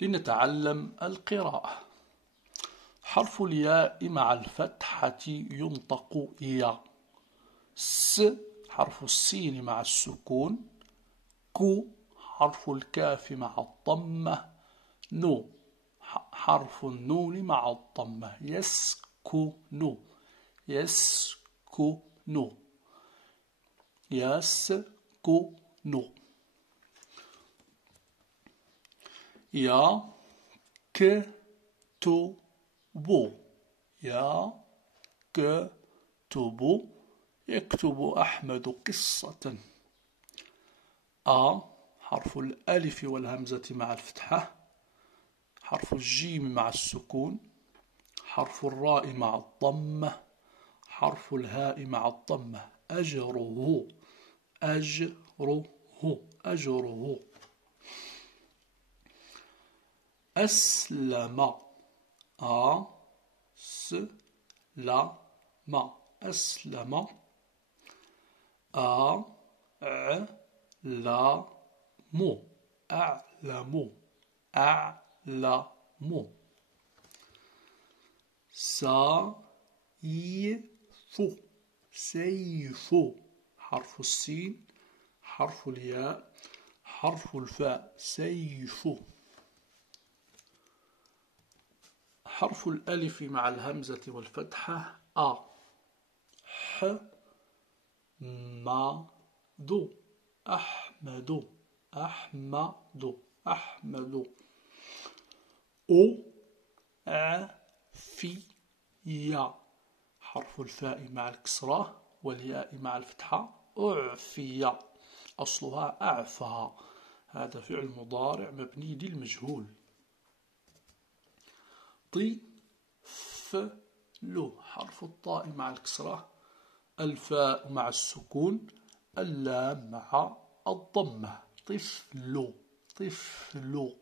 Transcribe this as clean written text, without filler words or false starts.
لنتعلم القراءة. حرف الياء مع الفتحة ينطق يا. س حرف السين مع السكون. كو حرف الكاف مع الضمة. نو حرف النون مع الضمة. يسكن يسكن يسكن. يكتب يكتب يكتب أحمد قصة. حرف الألف والهمزة مع الفتحة. حرف الجيم مع السكون. حرف الراء مع الضمة. حرف الهاء مع الضمة. أجره أجره أجره. أسلم أسلم أسلم. أعلم أعلم أعلم. سيف سيف حرف السين. حرف الياء. حرف الفاء. سيف. حرف الألف مع الهمزة والفتحة. أحمد أحمد أحمد أحمد. أعفية حرف الفاء مع الكسرة والياء مع الفتحة. أعفية أصلها أعفى. هذا فعل مضارع مبني للمجهول. طفل حرف الطاء مع الكسرة. الفاء مع السكون. اللام مع الضمة. طفل طفل